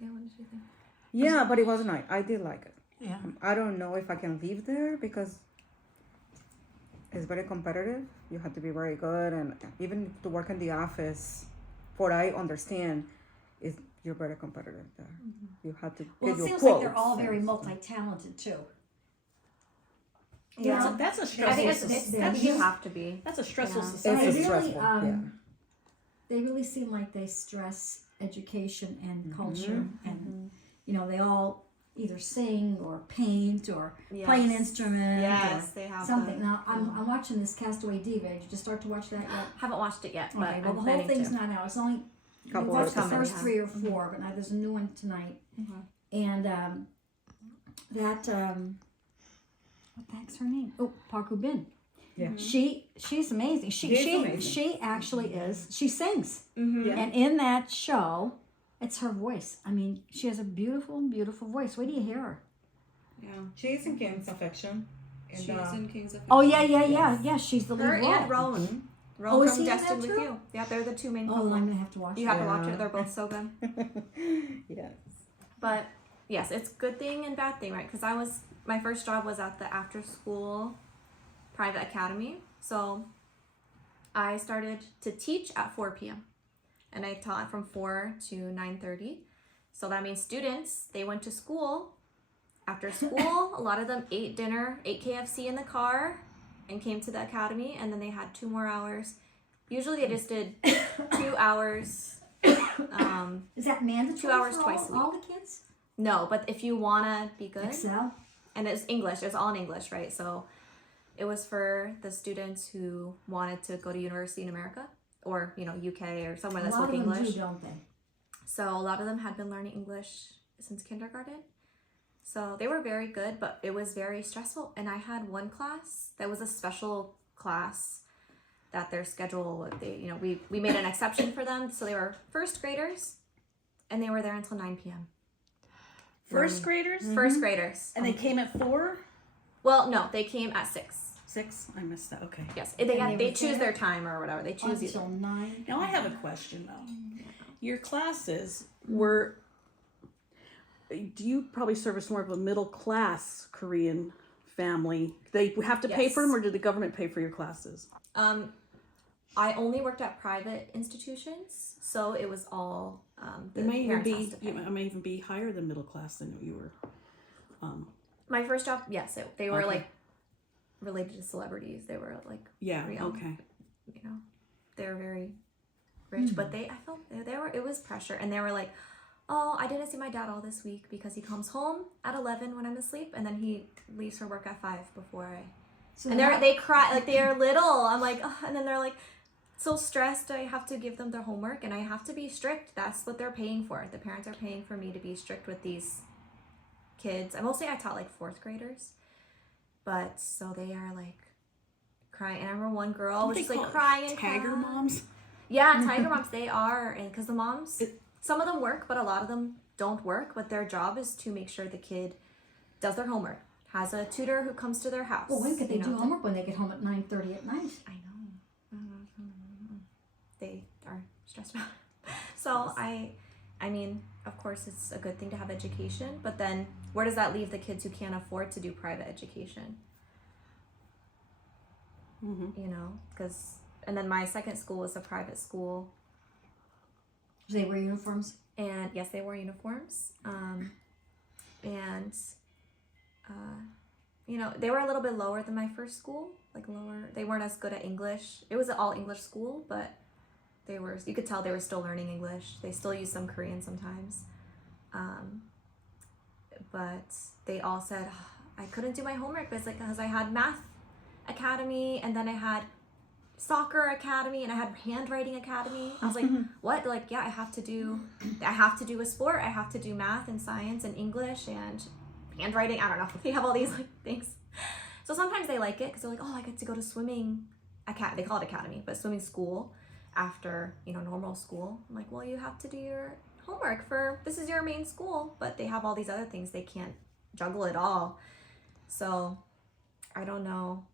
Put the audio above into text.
Yeah, what did you think? Yeah, but it was nice. I did like it. Yeah. I don't know if I can live there because it's very competitive. You have to be very good, and even to work in the office, what I understand is you're very competitive there. You have to Well, get it your seems quotes. like they're all very and- multi-talented too. Yeah. That's a I stressful. think it's- you have to be. That's a stressful Yeah. It's They society. really, stressful. Yeah. They really seem like they stress education and Mhm. culture, and you know, they all either sing or paint or Yes. play an instrument Yes, or they have something. that. Now, I'm watching this Castaway Diva. Did you just start to watch that yet? Haven't watched it yet, but Okay, well, I'm the whole planning thing's to. not out. It's only we Couple watched the of first times. 3 or 4, but now there's a new one tonight. And what the heck's her name? Oh, Park Bin. Yeah. She's amazing. She's amazing. She actually is. She sings, Mm-hmm. and in that show, it's her voice. I mean, she has a beautiful, beautiful voice. Where do you hear her? Yeah. She's in King's Affection. And, She's in Kings of Oh yeah. She's the Her lead and role. Roan. Oh, Roan is from he in Destined that with too? You. Yeah, they're the two main Oh, couple. I'm gonna have to watch You that. have to watch Yeah. it. They're both so good. yes. But yes, it's good thing and bad thing, right? Because my first job was at the after school private academy. So I started to teach at 4 p.m. and I taught from 4 to 9:30. So that means students, they went to school. After school, a lot of them ate dinner, ate KFC in the car, and came to the academy, and then they had 2 more hours. Usually they just did 2 hours. Is that mandatory 2 hours for twice a week. all the kids? No, but if you wanna be good, Excel. and it's English, it's all in English, right? So it was for the students who wanted to go to university in America or, UK or somewhere A that lot spoke of them English. do, don't they? So a lot of them had been learning English since kindergarten. So they were very good, but it was very stressful. And I had one class that was a special class that their schedule, we made an exception for them. So they were first graders and they were there until 9 p.m. First graders, First graders. and they came at 4, Well, no, they came at 6. 6. I missed that. Okay. Yes, And they they were choose there their time or whatever. They choose either. Until 9. Now I have a question though. Your classes were. Do you probably service more of a middle class Korean family? They have to pay for Yes. them, or did the government pay for your classes? I only worked at private institutions, so it was all the It may even parents has be. to pay. It may even be higher than middle class than you were. My first job, yes, they were Okay. like related to celebrities. They were like, Yeah. Real. Okay. they were very rich, but I felt they were. It was pressure, and they were like, "Oh, I didn't see my dad all this week because he comes home at 11 when I'm asleep, and then he leaves for work at 5 before I." So And they cry like they're little. I'm like, "Ugh," and then they're like so stressed. I have to give them their homework, and I have to be strict. That's what they're paying for. The parents are paying for me to be strict with these kids. I taught like 4th graders, but so they are like crying. And I remember one girl was They just like call it crying and Tiger crying. moms. Yeah, tiger moms. They are, and because the moms, some of them work, but a lot of them don't work. But their job is to make sure the kid does their homework, has a tutor who comes to their house. Well, when could they you know, do homework when they get home at 9:30 at night? I know. They are stressed out. So I mean, of course, it's a good thing to have education, but then where does that leave the kids who can't afford to do private education? Because and then my second school was a private school, Do they wear uniforms? and yes, they wore uniforms, and they were a little bit lower than my first school, like lower. They weren't as good at English. It was an all English school, but you could tell they were still learning English. They still use some Korean sometimes, but they all said, I couldn't do my homework because I had math academy, and then I had soccer academy, and I had handwriting academy. I was like, what? Like, yeah, I have to do a sport. I have to do math and science and English and handwriting. I don't know. They have all these like things. So sometimes they like it because they're like, oh, I get to go to swimming they call it academy, but swimming school after normal school. I'm like, well, you have to do your homework this is your main school, but they have all these other things. They can't juggle it all. So I don't know